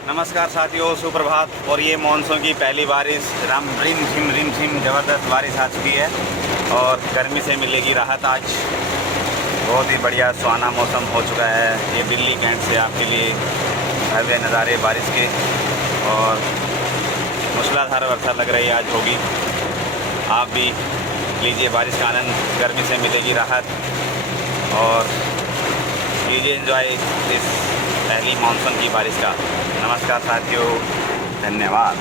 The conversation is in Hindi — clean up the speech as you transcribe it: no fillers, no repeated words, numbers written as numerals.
नमस्कार साथियों, सुप्रभात। और ये मानसून की पहली बारिश रिम झिम ज़बरदस्त बारिश आ चुकी है और गर्मी से मिलेगी राहत। आज बहुत ही बढ़िया सुहाना मौसम हो चुका है। ये दिल्ली कैंट से आपके लिए भव्य नज़ारे बारिश के, और मूसलाधार वर्षा लग रही है आज होगी। आप भी लीजिए बारिश का आनंद, गर्मी से मिलेगी राहत और कीजिए एंजॉय इस पहली मानसून की बारिश का। नमस्कार साथियों, धन्यवाद।